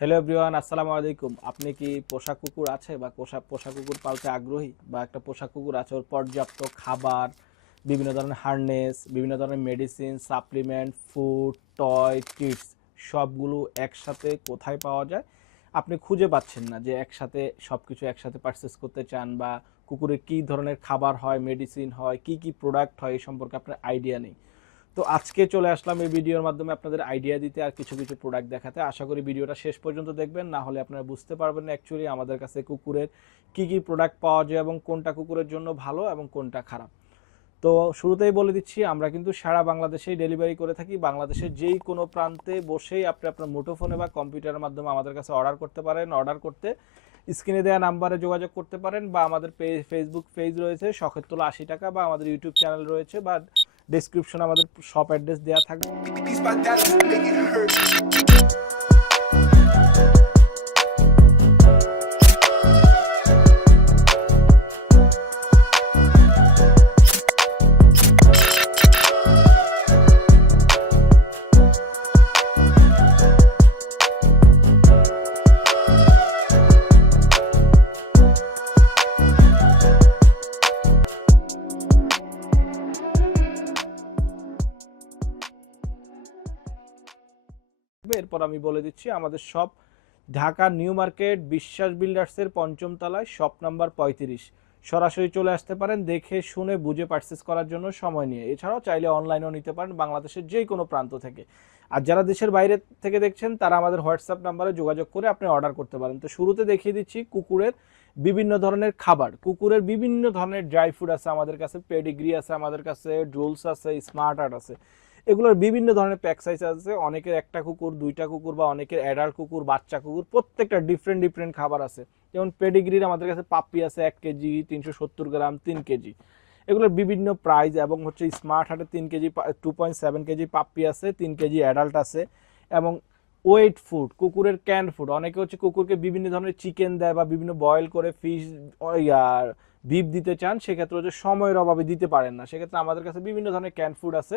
Hello everyone আসসালামু আলাইকুম। আপনি কি পোষা কুকুর আছে বা পোষা পোষা কুকুর পালতে আগ্রহী? বা একটা পোষা কুকুর আছে, ওর পর্যাপ্ত খাবার, বিভিন্ন ধরনের হার্নেস বিভিন্ন ধরনের medicine supplement food toy kits সবগুলো একসাথে কোথায় পাওয়া যায়? আপনি খুঁজে পাচ্ছেন না যে একসাথে সব কিছু একসাথে পারচেস করতে চান বা কুকুরের কী ধরনের খাবার হয় মেডিসিন হয়, কি কি প্রোডাক্ট হয়, এই সম্পর্কে আপনার আইডিয়া নেই। তো আজকে চলে আসলাম এই ভিডিওর মাধ্যমে আপনাদের আইডিয়া দিতে আর কিছু কিছু প্রোডাক্ট দেখাতে। আশা করি ভিডিওটা শেষ পর্যন্ত দেখবেন, না হলে আপনারা বুঝতে পারবেন না অ্যাকচুয়ালি আমাদের কাছে কুকুরের কি কি প্রোডাক্ট পাওয়া যায় এবং কোনটা কুকুরের জন্য ভালো এবং কোনটা খারাপ। তো শুরুতেই বলে দিচ্ছি, আমরা কিন্তু সারা বাংলাদেশেই ডেলিভারি করে থাকি। বাংলাদেশের যেই কোনো প্রান্তে বসেই আপনি আপনার মুঠোফোনে বা কম্পিউটারের মাধ্যমে আমাদের কাছে অর্ডার করতে পারেন। অর্ডার করতে স্ক্রিনে দেওয়া নাম্বারে যোগাযোগ করতে পারেন বা আমাদের পেজ ফেসবুক পেজ রয়েছে, শখের তোলা আশি টাকা বা আমাদের ইউটিউব চ্যানেল রয়েছে বা ডেসক্রিপশনে আমাদের শপ অ্যাড্রেস দেওয়া থাকবে। এরপর আমি বলে দিচ্ছি, আমাদের সব ঢাকা নিউ মার্কেট বিশ্বাস বিল্ডার্সের পঞ্চম তলায় শপ নাম্বার পঁয়ত্রিশ। সরাসরি চলে আসতে পারেন, দেখে শুনে বুঝে পারচেস করার জন্য সময় নিয়ে। এছাড়াও চাইলে অনলাইনেও নিতে পারেন বাংলাদেশের যে কোনো প্রান্ত থেকে। আর যারা দেশের বাইরে থেকে দেখছেন, তারা আমাদের হোয়াটসঅ্যাপ নাম্বারে যোগাযোগ করে আপনি অর্ডার করতে পারেন। তো শুরুতে দেখিয়ে দিচ্ছি কুকুরের বিভিন্ন ধরনের খাবার। কুকুরের বিভিন্ন ধরনের ড্রাই ফুড আছে আমাদের কাছে পেডিগ্রি আছে আমাদের কাছে ড্রোলস আছে স্মার্ট আর্ট আছে। এগুলোর বিভিন্ন ধরনের প্যাক সাইজ আছে। অনেকের একটা কুকুর, দুইটা কুকুর বা অনেকের অ্যাডাল্ট কুকুর, বাচ্চা কুকুর, প্রত্যেকটা ডিফারেন্ট ডিফারেন্ট খাবার আছে। যেমন পেডিগ্রির আমাদের কাছে পাপ্পি আছে এক কেজি, তিনশো সত্তর গ্রাম, তিন কেজি। এগুলোর বিভিন্ন প্রাইস এবং হচ্ছে স্মার্ট হার্টের তিন KG two point seven KG puppy আছে, তিন কেজি অ্যাডাল্ট আছে এবং ওয়েট ফুড কুকুরের ক্যান ফুড অনেকে হচ্ছে কুকুরকে বিভিন্ন ধরনের চিকেন দেয় বা বিভিন্ন বয়েল করে ফিশ আর বিফ দিতে চান, সেক্ষেত্রে হচ্ছে সময়ের অভাবে দিতে পারেন না। সেক্ষেত্রে আমাদের কাছে বিভিন্ন ধরনের ক্যান ফুড আছে।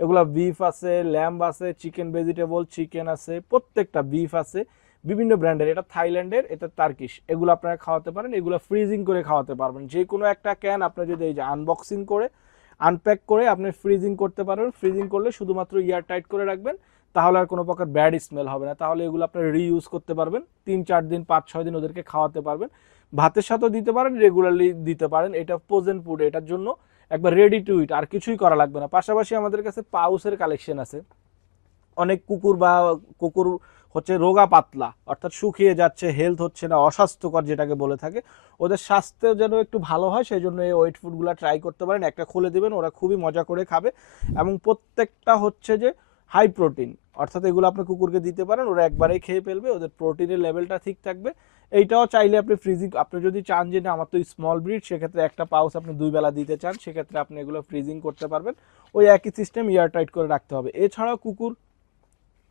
এগুলো বিফ আছে ল্যাম্ব আছে চিকেন ভেজিটেবল চিকেন আছে, প্রত্যেকটা বিফ আছে, বিভিন্ন ব্র্যান্ডের এটা থাইল্যান্ডের, এটা তার্কিশ এগুলো আপনারা খাওয়াতে পারেন, এগুলো ফ্রিজিং করে খাওয়াতে পারবেন। যে কোনো একটা ক্যান আপনি যদি এই যে আনবক্সিং করে আনপ্যাক করে আপনি ফ্রিজিং করতে পারবেন ফ্রিজিং করলে শুধুমাত্র ইয়ার টাইট করে রাখবেন, তাহলে আর কোনো প্রকার ব্যাড স্মেল হবে না। তাহলে এগুলো আপনারা রিইউজ করতে পারবেন, তিন, চার দিন, পাঁচ, ছয় দিন ওদেরকে খাওয়াতে পারবেন। ভাতের সাথেও দিতে পারেন রেগুলারলি দিতে পারেন। এটা ফ্রোজেন ফুড এটার জন্য একবার রেডি টু ইট আর কিছুই করা লাগবে না। পাশাপাশি আমাদের কাছে পাউসের কালেকশন আছে। অনেক কুকুর বা কুকুর হচ্ছে রোগা পাতলা, অর্থাৎ শুকিয়ে যাচ্ছে হেলথ হচ্ছে না, অস্বাস্থ্যকর যেটাকে বলে থাকে। ওদের স্বাস্থ্য যেন একটু ভালো হয় সেই জন্য এই ওয়েট ফুডগুলো ট্রাই করতে পারেন। একটা খুলে দেবেন, ওরা খুবই মজা করে খাবে। এবং প্রত্যেকটা হচ্ছে যে হাই প্রোটিন অর্থাৎ এগুলো আপনি কুকুরকে দিতে পারেন, ওরা একবারেই খেয়ে ফেলবে, ওদের প্রোটিনের লেভেলটা ঠিক থাকবে। এইটাও চাইলে আপনি ফ্রিজিং আপনি যদি চান যে না, আমার তো স্মল ব্রিড সেক্ষেত্রে একটা পাউস আপনি দুই বেলা দিতে চান, সেক্ষেত্রে আপনি এগুলো ফ্রিজিং করতে পারবেন। ওই একই সিস্টেম ইয়ার টাইট করে রাখতে হবে। এছাড়াও কুকুর,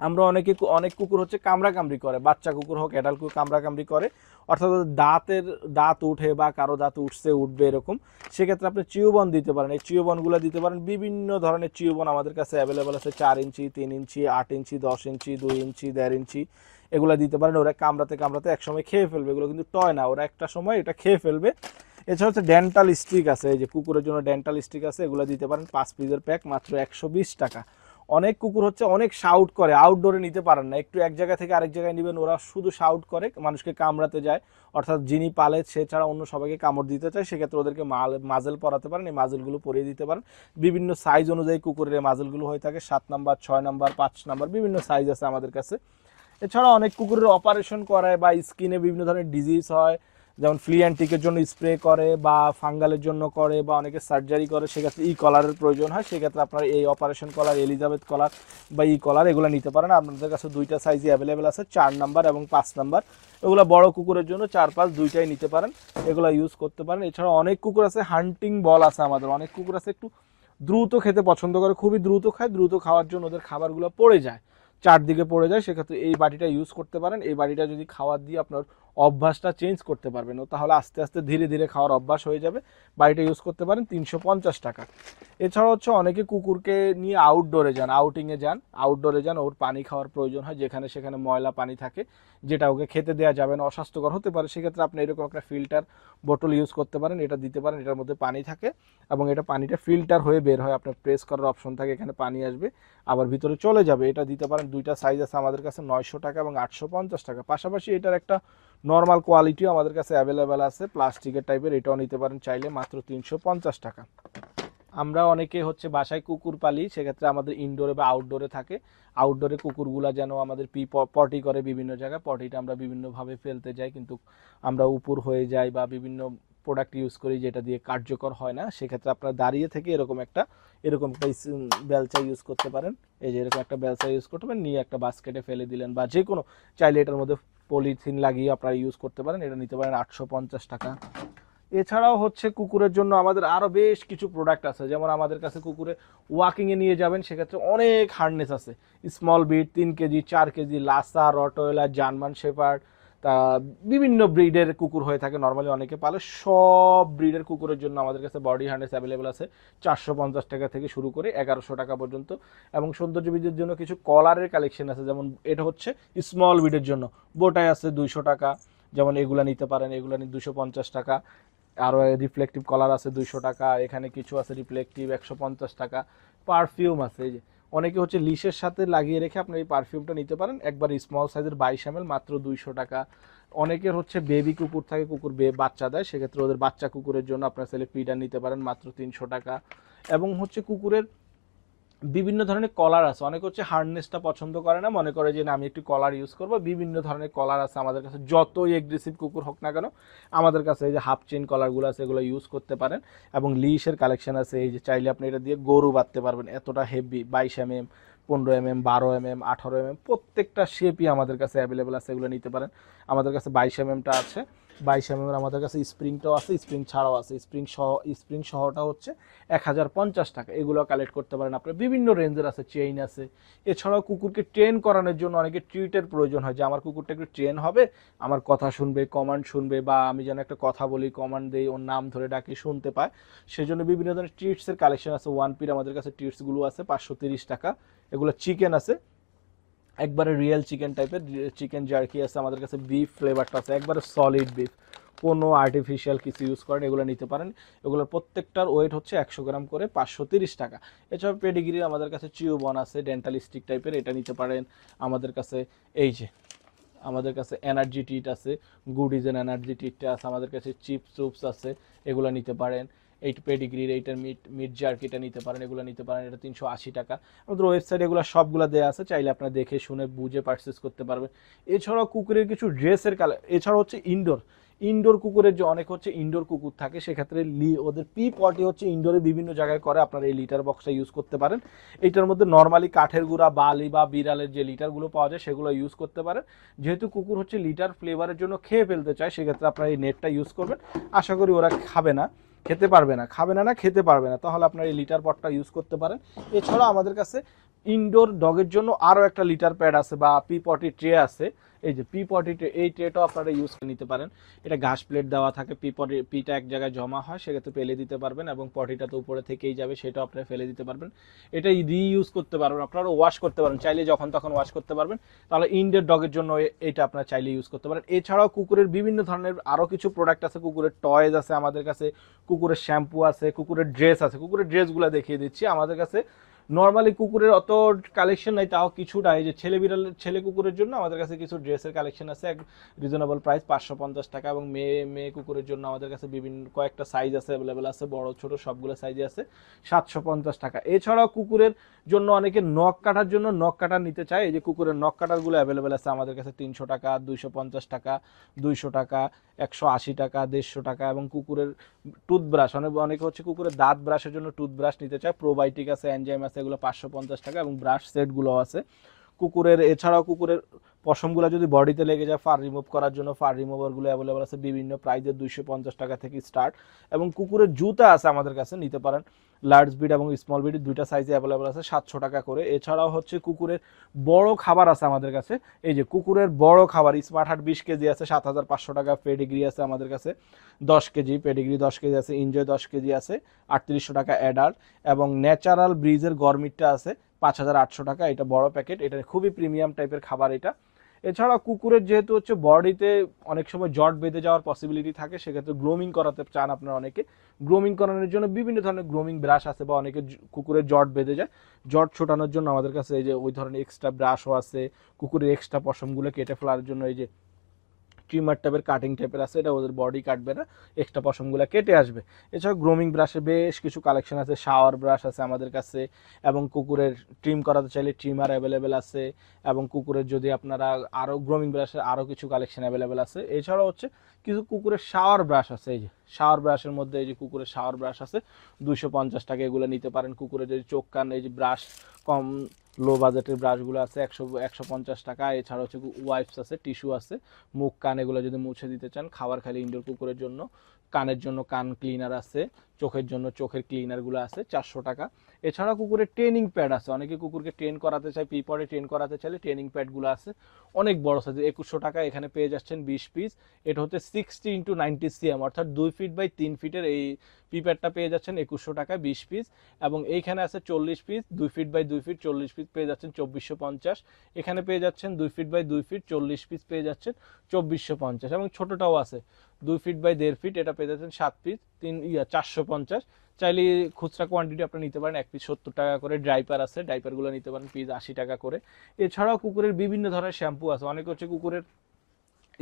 আমরা অনেকে অনেক কুকুর হচ্ছে কামড়াকামড়ি করে, বাচ্চা কুকুর হোক অ্যাডাল্ট কুকুর কামড়াকামড়ি করে, অর্থাৎ দাঁতের, দাঁত উঠে বা কারও দাঁত উঠছে, উঠবে এরকম, সেক্ষেত্রে আপনি চিউবন দিতে পারেন। এই চিউবনগুলো দিতে পারেন। বিভিন্ন ধরনের চিউবন আমাদের কাছে অ্যাভেলেবেল আছে, চার ইঞ্চি, তিন ইঞ্চি, আট ইঞ্চি, দশ ইঞ্চি, দুই ইঞ্চি, দেড় ইঞ্চি। এগুলো দিতে পারেন, ওরা কামড়াতে কামড়াতে একসময় খেয়ে ফেলবে। এগুলো কিন্তু টয় না, ওরা একটা সময় এটা খেয়ে ফেলবে। এছাড়া হচ্ছে ডেন্টাল স্টিক আছে, এই যে কুকুরের জন্য ডেন্টাল স্টিক আছে, এগুলো দিতে পারেন, পাঁচ পিসের প্যাক মাত্র একশো বিশ টাকা। অনেক কুকুর হচ্ছে, অনেক শাউট করে আউটডোরে নিতে পারেন না। একটু এক জায়গা থেকে আরেক জায়গায় নেবেন, ওরা শুধু শাউট করে, মানুষকে কামড়াতে যায়। অর্থাৎ যিনি পালে, সে ছাড়া অন্য সবাইকে কামড় দিতে চায়, সেক্ষেত্রে ওদেরকে মাজেল পরাতে পারেন, এই মাজেলগুলো পরিয়ে দিতে পারেন। বিভিন্ন সাইজ অনুযায়ী কুকুরের মাজেলগুলো হয়ে থাকে, সাত নাম্বার ছয় নাম্বার পাঁচ নাম্বার বিভিন্ন সাইজ আছে আমাদের কাছে। এছাড়া অনেক কুকুরের অপারেশন করায় বা স্কিনে বিভিন্ন ধরনের ডিজিজ হয়, যেমন ফ্লি অ্যান্টিকের জন্য স্প্রে করে বা ফাঙ্গালের জন্য করে বা অনেকে সার্জারি করে, সেক্ষেত্রে ই কলারের প্রয়োজন হয়, সেক্ষেত্রে আপনার এই অপারেশন কলার এলিজাবেথ কলার বা ই কলার এগুলো নিতে পারেন। আপনাদের কাছে দুইটা সাইজই অ্যাভেলেবেল আছে, চার নাম্বার এবং পাঁচ নাম্বার এগুলো বড় কুকুরের জন্য চার পাঁচ দুইটাই নিতে পারেন, এগুলো ইউজ করতে পারেন। এছাড়া অনেক কুকুর আছে হান্টিং বল আছে আমাদের। অনেক কুকুর আছে একটু দ্রুত খেতে পছন্দ করে, খুবই দ্রুত খায়, দ্রুত খাওয়ার জন্য ওদের খাবারগুলো পড়ে যায়। চারদিকে পড়ে যায়, সেক্ষেত্রে এই বাটিটা ইউজ করতে পারেন। এই বাটিটা যদি খাওয়ার দিয়ে আপনার অভ্যাসটা চেঞ্জ করতে পারবেন। ও তাহলে আস্তে আস্তে ধীরে ধীরে খাওয়ার অভ্যাস হয়ে যাবে। বাড়িটা ইউজ করতে পারেন তিনশো পঞ্চাশ টাকা। এছাড়া হচ্ছে অনেকে কুকুরকে নিয়ে আউটডোরে যান আউটিংয়ে যান। আউটডোরে যান, ওর পানি খাওয়ার প্রয়োজন হয়, যেখানে সেখানে ময়লা পানি থাকে, যেটা ওকে খেতে দেওয়া যাবে না, অস্বাস্থ্যকর হতে পারে। সেক্ষেত্রে আপনি এরকম একটা ফিল্টার বোতল ইউজ করতে পারেন, এটা দিতে পারেন, এটার মধ্যে পানি থাকে এবং এটা পানিটা ফিল্টার হয়ে বের হয়। আপনার প্রেস করার অপশন থাকে, এখানে পানি আসবে, আবার ভিতরে চলে যাবে। এটা দিতে পারেন, দুইটা সাইজ আছে আমাদের কাছে, নয়শো টাকা এবং আটশো পঞ্চাশ টাকা। পাশাপাশি এটার একটা নর্মাল কোয়ালিটিও আমাদের কাছে অ্যাভেলেবেল আছে। প্লাস্টিকের টাইপের এটাও নিতে পারেন চাইলে মাত্র তিনশো পঞ্চাশ টাকা। আমরা অনেকে হচ্ছে বাসায় কুকুর পালি, সেক্ষেত্রে আমাদের ইনডোরে বা আউটডোরে থাকে। আউটডোরে কুকুরগুলা যেন আমাদের পি পটি করে বিভিন্ন জায়গায়। পটিটা আমরা বিভিন্নভাবে ফেলতে যাই, কিন্তু আমরা উপর হয়ে যাই বা বিভিন্ন প্রোডাক্ট ইউজ করি যেটা দিয়ে কার্যকর হয় না। সেক্ষেত্রে আপনারা দাঁড়িয়ে থেকে এরকম একটা এরকম একটা বেলচা ইউজ করতে পারেন। এই যে এরকম একটা বেলচা ইউজ করতে পারেন, নিয়ে একটা বাস্কেটে ফেলে দিলেন বা যে কোনো চাইলে এটার মধ্যে পলিথিন লাগিয়ে আপনারা ইউজ করতে পারেন, এটা নিতে পারেন আটশো পঞ্চাশ টাকা। এছাড়াও হচ্ছে কুকুরের জন্য আমাদের আরও বেশ কিছু প্রোডাক্ট আছে। যেমন আমাদের কাছে কুকুরে ওয়াকিংয়ে নিয়ে যাবেন, সেক্ষেত্রে অনেক হার্ডনেস আছে। স্মল বিট তিন কেজি, চার KG, Lhasa, Rottweiler, German shepherd তা বিভিন্ন ব্রিডের কুকুর হয়ে থাকে নর্মালি অনেকে পালে। সব ব্রিডের কুকুরের জন্য আমাদের কাছে বডি হার্নেস অ্যাভেলেবেল আছে। চারশো পঞ্চাশ টাকা থেকে শুরু করে এগারোশো টাকা পর্যন্ত। এবং সৌন্দর্যবিদের জন্য কিছু কলারের কালেকশন আছে। যেমন এটা হচ্ছে স্মল ব্রিডের জন্য। বোটায় আছে দুইশো টাকা। যেমন এগুলা নিতে পারেন, এগুলা নিয়ে দুশো পঞ্চাশ টাকা। আরও রিফ্লেকটিভ কলার আছে দুইশো টাকা। এখানে কিছু আছে রিফ্লেকটিভ একশো পঞ্চাশ টাকা। পারফিউম আছে এই যে। অনেকে হচ্ছে লিশের সাথে লাগিয়ে রেখে আপনার এই পারফিউমটা নিতে পারেন। একবার স্মল সাইজের বাইশ এম মাত্র দুইশো টাকা। অনেকের হচ্ছে বেবি কুকুর থাকে, কুকুর বে বাচ্চা দেয়, সেক্ষেত্রে ওদের বাচ্চা কুকুরের জন্য আপনার ছেলে ফিডার নিতে পারেন মাত্র তিনশো টাকা। এবং হচ্ছে কুকুরের বিভিন্ন ধরনের কলার আছে। অনেকে হচ্ছে হার্ডনেসটা পছন্দ করে না, মনে করে যে না, আমি একটু কলার ইউজ করব। বিভিন্ন ধরনের কলার আছে আমাদের কাছে, যতই এগ্রেসিভ কুকুর হোক না কেন, আমাদের কাছে এই যে হাফ চেন কলারগুলো আছে, এগুলো ইউজ করতে পারেন। এবং লিশের কালেকশন আছে, এই যে চাইলে আপনি এটা দিয়ে গরু বাঁধতে পারবেন। এতটা হেভি বাইশ এম এম পনেরো এম এম বারো এম এম আঠারো এম এম প্রত্যেকটা শেপই আমাদের কাছে অ্যাভেলেবেল আছে, এগুলো নিতে পারেন। আমাদের কাছে বাইশ এম এমটা আছে। বাইশ এম এর আমাদের কাছে স্প্রিংটাও আছে, স্প্রিং ছাড়াও আছে। স্প্রিং সহ, স্প্রিং সহটা হচ্ছে এক হাজার পঞ্চাশ টাকা। এগুলো কালেক্ট করতে পারেন আপনার। বিভিন্ন রেঞ্জের আছে চেইন আছে। এছাড়াও কুকুরকে ট্রেন করানোর জন্য অনেকে ট্রিটের প্রয়োজন হয় যে, আমার কুকুরটা একটু ট্রেন হবে, আমার কথা শুনবে কমান্ড শুনবে বা আমি যেন একটা কথা বলি কমান্ড দেই, ওর নাম ধরে ডাকি, শুনতে পায়। সেই জন্য বিভিন্ন ধরনের ট্রিটসের কালেকশন আছে। ওয়ান পির আমাদের কাছে ট্রিটসগুলো আছে, পাঁচশো তিরিশ টাকা। এগুলো চিকেন আছে একবারে রিয়েল চিকেন টাইপের চিকেন জার্কি আছে, আমাদের কাছে বিফ ফ্লেভারটা আছে, একবারে সলিড বিফ কোনো আর্টিফিশিয়াল কিছু ইউজ করেন, এগুলো নিতে পারেন। এগুলোর প্রত্যেকটার ওয়েট হচ্ছে একশো গ্রাম করে পাঁচশো তিরিশ টাকা। এছাড়া পেডিগিরির আমাদের কাছে চিওবন আছে ডেন্টাল স্টিক টাইপের এটা নিতে পারেন আমাদের কাছে। এই যে, আমাদের কাছে এনার্জি টিট আছে গুডিজেন এনার্জি টিটটা আছে, আমাদের কাছে চিপস চুপস আছে, এগুলো নিতে পারেন। এইট পেডিগ্রির, এইটার মিট মিট জার্কিটা নিতে পারেন, এগুলো নিতে পারেন, এটা তিনশো আশি টাকা। আমাদের ওয়েবসাইটে এগুলো সবগুলো দেওয়া আছে, চাইলে আপনারা দেখে শুনে বুঝে পারচেস করতে পারবেন। এছাড়াও কুকুরের কিছু ড্রেসের কালার এছাড়া হচ্ছে ইনডোর ইনডোর কুকুরের যে অনেক হচ্ছে ইনডোর কুকুর থাকে, সেক্ষেত্রে লি, ওদের পি পটি হচ্ছে ইনডোরে বিভিন্ন জায়গায় করে, আপনারা এই লিটার বক্সটা ইউজ করতে পারেন। এইটার মধ্যে নর্মালি কাঠের গুঁড়া, বালি বা বিড়ালের যে লিটারগুলো পাওয়া যায়, সেগুলো ইউজ করতে পারেন। যেহেতু কুকুর হচ্ছে লিটার ফ্লেভারের জন্য খেয়ে ফেলতে চায়, সেক্ষেত্রে আপনারা এই নেটটা ইউজ করবেন। আশা করি ওরা খাবে না। খেতে পারবে না, খাবে না না, খেতে পারবে না। তাহলে আপনার এই লিটার পটটা ইউজ করতে পারেন। এছাড়াও আমাদের কাছে ইনডোর ডগের জন্য আরও একটা লিটার প্যাড আছে বা পি পটি ট্রে আছে। এই যে পি পটি ট্রে এই ট্রেটাও আপনারা ইউজ করে নিতে পারেন। এটা ঘাস প্লেট দেওয়া থাকে পি পটি পিটা এক জায়গায় জমা হয়, সেক্ষেত্রে ফেলে দিতে পারবেন এবং পটিটা তো উপরে থেকেই যাবে, সেটাও আপনারা ফেলে দিতে পারবেন। এটা রিইউজ করতে পারবেন, আপনারা ওয়াশ করতে পারেন চাইলে যখন তখন ওয়াশ করতে পারবেন। তাহলে ইনডোর ডগের জন্য এটা আপনারা চাইলে ইউজ করতে পারেন। এছাড়াও কুকুরের বিভিন্ন ধরনের আরও কিছু প্রোডাক্ট আছে, কুকুরের টয়েজ আছে আমাদের কাছে, কুকুরের শ্যাম্পু আছে, কুকুরের ড্রেস আছে। কুকুরের ড্রেসগুলো দেখিয়ে দিচ্ছি। আমাদের কাছে নর্মালি কুকুরের অত কালেকশন নাই, তাও কিছুটা এই যে ছেলে বিড়াল, ছেলে কুকুরের জন্য আমাদের কাছে কিছু ড্রেসের কালেকশন আছে। এক রিজনেবল প্রাইস পাঁচশো পঞ্চাশ টাকা এবং মেয়ে মেয়ে কুকুরের জন্য আমাদের কাছে বিভিন্ন, কয়েকটা সাইজ আছে অ্যাভেলেবেল আছে, বড়, ছোট সবগুলো সাইজে আছে। সাতশো পঞ্চাশ টাকা। এছাড়াও কুকুরের জন্য অনেকে নখ কাটার জন্য নখ কাটার নিতে চায়। এই যে কুকুরের নখ কাটারগুলো অ্যাভেলেবেল আছে আমাদের কাছে তিনশো টাকা, দুইশো পঞ্চাশ টাকা, দুইশো টাকা, একশো আশি টাকা, দেড়শো টাকা এবং কুকুরের টুথব্রাশ অনেক, অনেকে হচ্ছে কুকুরের দাঁত ব্রাশের জন্য টুথব্রাশ নিতে চায়। প্রোবায়োটিক আছে অ্যানজাইম আছে, এগুলো পাঁচশো পঞ্চাশ টাকা এবং ব্রাশ সেটগুলো আছে। কুকুরের, এছাড়াও কুকুরের পশমগুলো যদি বডিতে লেগে যায় ফার রিমুভ করার জন্য ফার রিমুভারগুলো অ্যাভেলেবল আছে বিভিন্ন প্রাইজের দুইশো পঞ্চাশ টাকা থেকে স্টার্ট এবং কুকুরের জুতা আছে আমাদের কাছে, নিতে পারেন। লার্জ বিড এবং স্মল বিড দুইটা সাইজে অ্যাভেলেবেল আছে, সাতশো টাকা করে। এছাড়াও হচ্ছে কুকুরের বড় খাবার আছে আমাদের কাছে। এই যে কুকুরের বড় খাবার স্মার্ট হার্ট বিশ কেজি আছে, সাত হাজার পাঁচশো টাকা পেডিগ্রি আছে আমাদের কাছে। দশ কেজি পেডিগ্রি দশ কেজি আছে এনজয় দশ কেজি আছে, আটত্রিশশো টাকা অ্যাডাল্ট এবং ন্যাচারাল ব্রিজের গরমিটটা আছে, পাঁচ হাজার আটশো টাকা। এটা বড় প্যাকেট এটা খুবই প্রিমিয়াম টাইপের খাবার এটা। এছাড়া কুকুরের যেহেতু হচ্ছে বডিতে অনেক সময় জট বেঁধে যাওয়ার পসিবিলিটি থাকে, সেক্ষেত্রে গ্রোমিং করাতে চান আপনারা অনেকে। গ্রোমিং করানোর জন্য বিভিন্ন ধরনের গ্রোমিং ব্রাশ আছে বা অনেকে কুকুরের জট বেঁধে যায়। জট ছোটানোর জন্য আমাদের কাছে এই যে ওই ধরনের এক্সট্রা ব্রাশও আছে, কুকুরের এক্সট্রা পশমগুলো কেটে ফেলার জন্য এই যে ট্রিমার টাইপের কাটিং টাইপের আছে, এটা ওদের বডি কাটবে না এক্সট্রা পশমগুলো কেটে আসবে। এছাড়া গ্রোমিং ব্রাশে বেশ কিছু কালেকশন আছে শাওয়ার ব্রাশ আছে আমাদের কাছে, এবং কুকুরের ট্রিম করাতে চাইলে ট্রিমার অ্যাভেলেবেল আছে, এবং কুকুরের যদি আপনারা আরও গ্রোমিং ব্রাশের আরও কিছু কালেকশন অ্যাভেলেবেল আছে, এছাড়াও হচ্ছে কিছু কুকুরের শাওয়ার ব্রাশ আছে, এই যে শাওয়ার ব্রাশের মধ্যে এই যে কুকুরের শাওয়ার ব্রাশ আছে দুশো পঞ্চাশ টাকা এগুলো নিতে পারেন, কুকুরের যদি চোখ কান এই যে ব্রাশ কম লো বাজেটের ব্রাশগুলো আছে, একশো একশো পঞ্চাশ টাকা। এছাড়া হচ্ছে ওয়াইপস আছে টিস্যু আছে, মুখ, কান এগুলো যদি মুছে দিতে চান, খাবার খালি ইনডোর কুকুরের জন্য, কানের জন্য কান ক্লিনার আছে, চোখের জন্য চোখের ক্লিনারগুলো আছে, চারশো টাকা। এছাড়া কুকুরের ট্রেনিং প্যাড আছে। অনেকে কুকুরকে ট্রেন করাতে চায়, পিপরে ট্রেন করাতে চাইলে ট্রেনিং প্যাডগুলো আছে। অনেক বড় সাইজ একুশশো টাকা এখানে পেয়ে যাচ্ছেন বিশ পিস এটা হচ্ছে সিক্সটি ইন্টু নাইনটি সিএম অর্থাৎ দুই ফিট বাই তিন ফিটের এই পিপ্যাডটা পেয়ে যাচ্ছেন একুশশো টাকা বিশ পিস এবং এইখানে আছে চল্লিশ পিস দুই ফিট বাই দুই ফিট চল্লিশ পিস পেয়ে যাচ্ছেন চব্বিশশো পঞ্চাশ। এখানে পেয়ে যাচ্ছেন দুই ফিট বাই দুই ফিট চল্লিশ পিস পেয়ে যাচ্ছেন চব্বিশশো পঞ্চাশ। এবং ছোটোটাও আছে, দুই ফিট বাই দেড় ফিট এটা পেয়ে যাচ্ছেন সাত পিস তিন, ইয়া, চারশো পঞ্চাশ। চাইলে খুচরা কোয়ান্টিটি আপনি নিতে পারেন, এক পিস সত্তর টাকা করে ড্রাইপার আছে ড্রাইপারগুলো নিতে পারেন পিস আশি টাকা করে। এছাড়াও কুকুরের বিভিন্ন ধরনের শ্যাম্পু আছে। অনেক হচ্ছে কুকুরের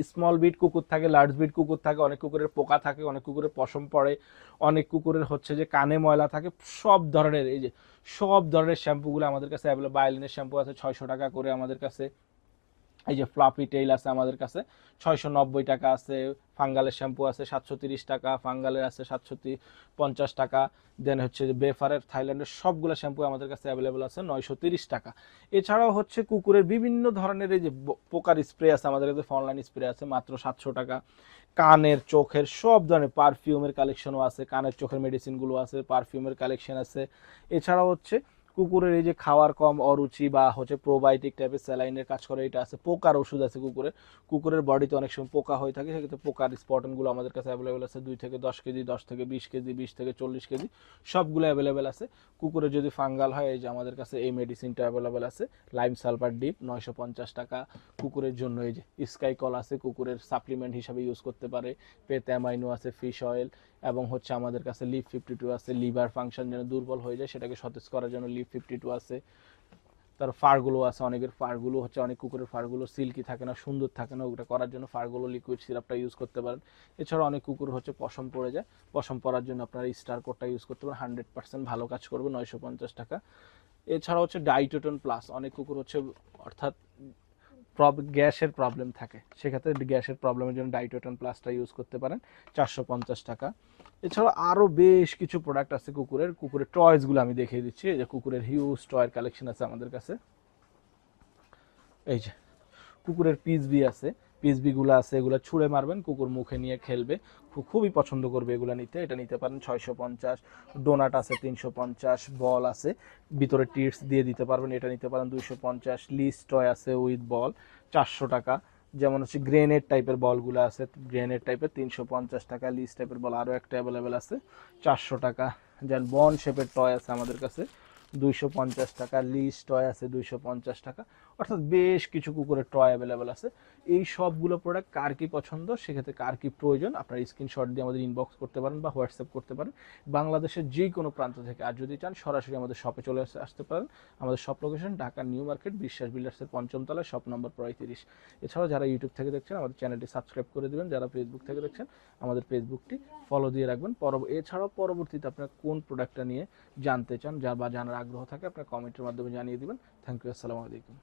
স্মল বিট কুকুর থাকে লার্জ বিট কুকুর থাকে, অনেক কুকুরের পোকা থাকে, অনেক কুকুরের পশম পড়ে, অনেক কুকুরের হচ্ছে যে কানে ময়লা থাকে, সব ধরনের এই যে, সব ধরনের শ্যাম্পুগুলো আমাদের কাছে অ্যাভেলেবল বায়োলিনের শ্যাম্পু আছে ছয়শো টাকা করে আমাদের কাছে। এই যে ফ্লাফি টেইল আছে আমাদের কাছে ছয়শো নব্বই টাকা আছে ফাঙ্গালের শ্যাম্পু আছে সাতশো তিরিশ টাকা ফাঙ্গালের আছে সাতশো পঞ্চাশ টাকা দেন হচ্ছে যে বেফারের থাইল্যান্ডের সবগুলো শ্যাম্পু আমাদের কাছে অ্যাভেলেবল আছে নয়শো তিরিশ টাকা। এছাড়াও হচ্ছে কুকুরের বিভিন্ন ধরনের এই যে পোকার স্প্রে আছে আমাদের কাছে অনলাইন স্প্রে আছে, মাত্র সাতশো টাকা। কানের, চোখের সব ধরনের পারফিউমের কালেকশনও আছে, কানের, চোখের মেডিসিনগুলো আছে পারফিউমের কালেকশন আছে। এছাড়াও হচ্ছে কুকুরের এই যে খাওয়ার কম অরুচি বা হচ্ছে প্রোবায়োটিক টাইপের স্যালাইনের কাজ করে, এটা আছে, পোকার ওষুধ আছে কুকুরের। কুকুরের বডিতে অনেক সময় পোকা হয়ে থাকে, সেক্ষেত্রে পোকার স্পটনগুলো আমাদের কাছে অ্যাভেলেবেল আছে দুই থেকে দশ কেজি, দশ থেকে বিশ কেজি, বিশ থেকে চল্লিশ কেজি, সবগুলো অ্যাভেলেবেল আছে। কুকুরের যদি ফাঙ্গাল হয়, এই যে আমাদের কাছে এই মেডিসিনটা অ্যাভেলেবেল আছে লাইম সালফার ডিপ নয়শো পঞ্চাশ টাকা। কুকুরের জন্য এই যে স্কাই কল আছে, কুকুরের সাপ্লিমেন্ট হিসাবে ইউজ করতে পারে। পেতে অ্যামাইনো আছে ফিশ অয়েল এবং হচ্ছে আমাদের কাছে লিভ ফিফটি টু আছে লিভার ফাংশন যেন দুর্বল হয়ে যায়, সেটাকে সতেজ করার জন্য লিভ ফিফটি টু আছে। তার ফারগুলো আছে, অনেকের ফারগুলো হচ্ছে, অনেক কুকুরের ফারগুলো সিল্কি থাকে না, সুন্দর থাকে না, ওটা করার জন্য ফারগুলো লিকুইড সিরাপটা ইউজ করতে পারেন। এছাড়া অনেক কুকুর হচ্ছে পশম পড়ে যায়, পশম পড়ার জন্য আপনারা স্টার কোডটা ইউজ করতে পারেন হান্ড্রেড পার্সেন্ট ভালো কাজ করবে, নয়শো পঞ্চাশ টাকা। এছাড়া হচ্ছে ডাইটোটন প্লাস অনেক কুকুর হচ্ছে, অর্থাৎ গ্যাসের প্রবলেম থাকে। সেক্ষেত্রে গ্যাসের প্রবলেমের জন্য ডাইটোটন প্লাসটা ইউজ করতে পারেন। চারশো পঞ্চাশ টাকা। এছাড়া আরও বেশ কিছু প্রোডাক্ট আছে কুকুরের। কুকুরের টয়েসগুলো আমি দেখিয়ে দিচ্ছি। এই যে কুকুরের হিউজ টয়ের কালেকশন আছে আমাদের কাছে। এই যে কুকুরের পিস পিসবি আছে। পিসবিগুলো আছে, এগুলো ছুঁড়ে মারবেন, কুকুর মুখে নিয়ে খেলবে। খুবই পছন্দ করবে এগুলো নিতে। এটা নিতে পারেন ছয়শো পঞ্চাশ ডোনাট আছে তিনশো পঞ্চাশ বল আছে। ভিতরে টিপস দিয়ে দিতে পারবেন, এটা নিতে পারেন দুইশো পঞ্চাশ লিস টয় আছে উইথ বল চারশো টাকা। যেমন হচ্ছে গ্রেনেড টাইপের বলগুলো আছে গ্রেনেড টাইপের তিনশো পঞ্চাশ টাকা লিস টাইপের বল আরও একটা অ্যাভেলেবেল আছে, চারশো টাকা। যেন বন শেপের টয় আছে আমাদের কাছে, দুইশো পঞ্চাশ টাকা লিস টয় আছে দুইশো পঞ্চাশ টাকা। অর্থাৎ বেশ কিছু কুকুরের টয় অ্যাভেলেবেল আছে। এই সবগুলো প্রোডাক্ট কার কি পছন্দ, সেক্ষেত্রে কার কি প্রয়োজন, আপনার স্ক্রিনশট দিয়ে আমাদের ইনবক্স করতে পারেন বা হোয়াটসঅ্যাপ করতে পারেন। বাংলাদেশের যে কোনো প্রান্ত থেকে, আর যদি চান, সরাসরি আমাদের শপে চলে আসতে পারেন। আমাদের shop location Dhaka new market, Biswas বিল্ডার্সের পঞ্চম তলায় শপ নম্বর পঁয়ত্রিশ এছাড়াও যারা ইউটিউব থেকে দেখছেন, আমাদের চ্যানেলটি সাবস্ক্রাইব করে দেবেন। যারা ফেসবুক থেকে দেখছেন, আমাদের ফেসবুকটি ফলো দিয়ে রাখবেন। পরব এছাড়াও পরবর্তীতে আপনার কোন প্রোডাক্টটা নিয়ে জানতে চান, যা বা জানার আগ্রহ থাকে, আপনার কমেন্টের মাধ্যমে জানিয়ে দেবেন। থ্যাংক ইউ আসসালামু আলাইকুম।